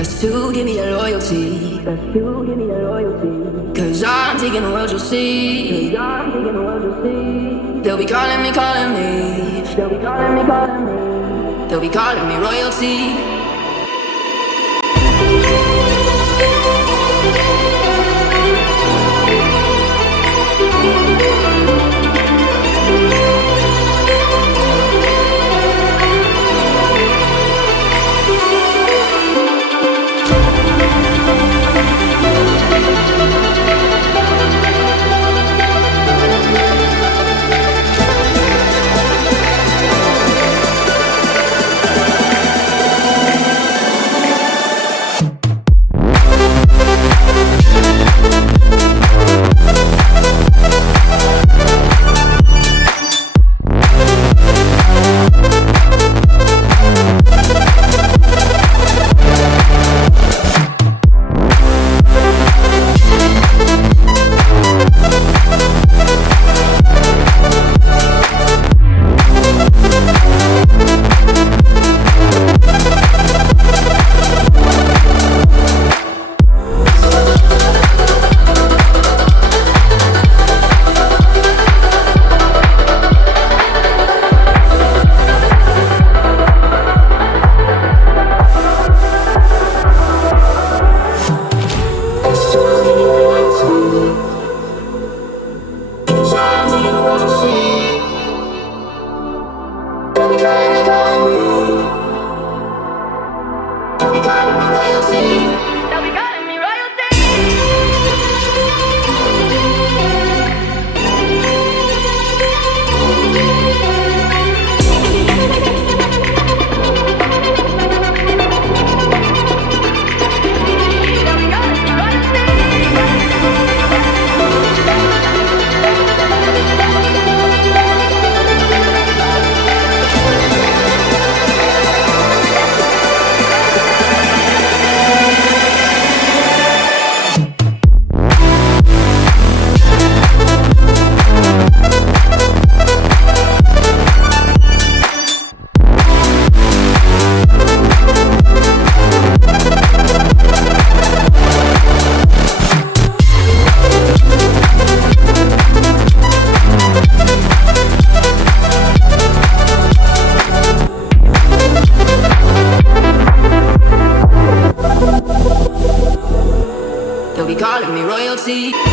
Best to give me that loyalty. Best to give me that loyalty. Cause I'm taking the world, you'll see. Cause I'm taking the world, you'll see. They'll be calling me, calling me. They'll be calling me, calling me. They'll be calling me royalty. They'll be calling me royalty.